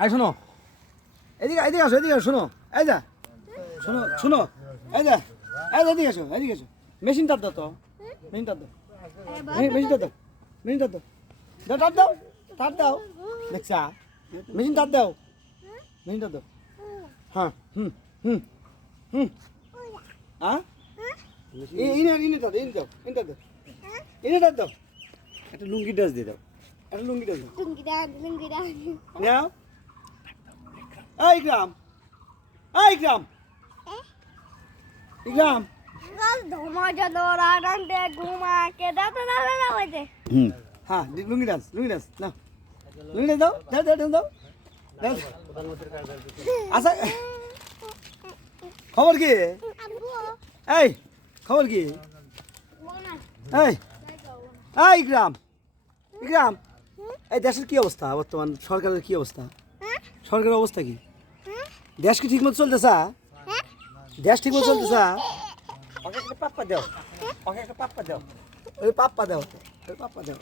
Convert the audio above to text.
I শোনো। এদিকে এদিকে আসো এদিকে আসো শোনো। এই যা শোনো শোনো। এই যা এই যা এদিকে আসো এদিকে আসো। মেশিন তার দাও তো। মেশিন তার দাও। মেশিন তার দাও। মেশিন তার দাও। দাও তার দাও তার দাও। দেখছা মেশিন তার দাও। মেশিন তার দাও। হ্যাঁ হুম হুম হুম। হ্যাঁ ইনে ইনে দাও ইনে দাও ইনে দাও। ইনে দাও। একটা লুঙ্গি ড্রেস দিয়ে দাও। একটা লুঙ্গি ড্রেস দাও। Lunggidan, lunggidan. নাও। এই গ্রাম এই গ্রাম। গ্রাম। ধোমা ঘুমা কে দাদা দাদা না বইতে হুম। হ্যাঁ দি- লুঙ্গি ডান্স লুঙ্গি ডান্স না। লুঙ্গি ডান্স দাও দাও দাও দাও দাও। দাও। আচ্ছা খবর কি? এই খবর কি? এই এই গ্রাম। গ্রাম। এই দেশের কি অবস্থা বর্তমান? সরকারের কি অবস্থা? সরকারের অবস্থা কি? হ্যাঁ দেশ কি ঠিকমতো চলতেছে? হ্যাঁ দেশ ঠিকমতো চলতেছে? পাপ্পা দাও। ওকে পাপ্পা দাও। ওই পাপ্পা দাও। ওই পাপ্পা দাও।